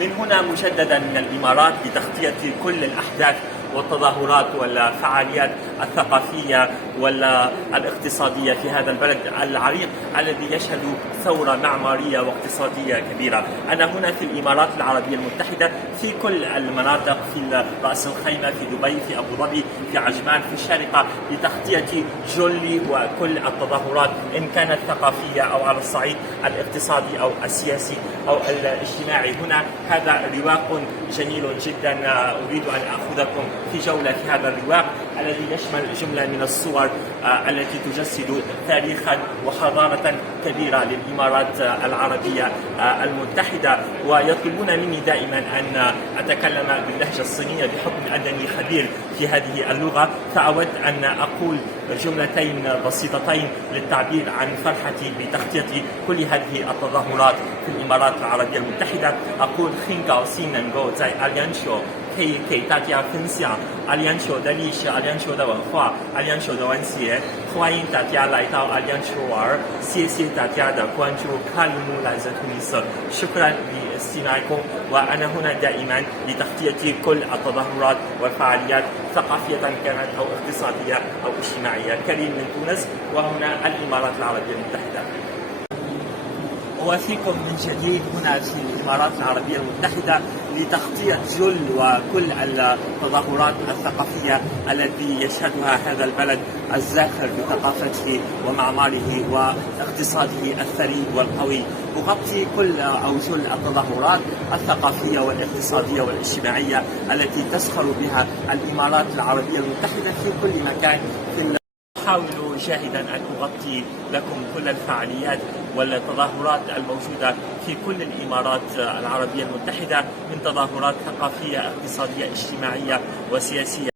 من هنا مجددا من الإمارات لتغطية كل الأحداث والتظاهرات والفعاليات الثقافية والاقتصادية في هذا البلد العريق الذي يشهد ثورة معمارية واقتصادية كبيرة. أنا هنا في الإمارات العربية المتحدة في كل المناطق، في رأس الخيمة، في دبي، في أبو ظبي، في عجمان، في الشارقة، لتغطية جل وكل التظاهرات إن كانت ثقافية أو على الصعيد الاقتصادي أو السياسي أو الاجتماعي. هنا هذا رواق جميل جدا، أريد أن أخذكم في جولة في هذا الرواق الذي يشمل جملة من الصور التي تجسد تاريخا وحضارة كبيرة للإمارات العربية المتحدة. ويطلبون مني دائما أن أتكلم باللهجة الصينية بحكم أنني خبير في هذه اللغة، فأود أن أقول جملتين بسيطتين للتعبير عن فرحتي بتغطية كل هذه التظاهرات في الإمارات العربية المتحدة. أقول 很高兴能够在阿联酋可以给大家分享阿联酋的历史、阿联酋的文化、阿联酋的文学，欢迎大家来到阿联酋玩，谢谢大家的关注。كالمو لازم مصر، شكرا لاستماعكم، وأنا هنا دائما لتغطية كل التظاهرات والفعاليات ثقافية كانت أو اقتصادية أو اجتماعية. كريم من تونس، وهنا الإمارات العربية المتحدة. أوافيكم من جديد هنا في الإمارات العربية المتحدة لتغطية جل وكل التظاهرات الثقافية التي يشهدها هذا البلد الزاخر بثقافته ومعماره واقتصاده الثري والقوي. أغطي كل أو جل التظاهرات الثقافية والاقتصادية والاجتماعية التي تزخر بها الإمارات العربية المتحدة في كل مكان. أحاول جاهدا أن أغطي لكم كل الفعاليات والتظاهرات الموجودة في كل الإمارات العربية المتحدة من تظاهرات ثقافية، اقتصادية، اجتماعية وسياسية.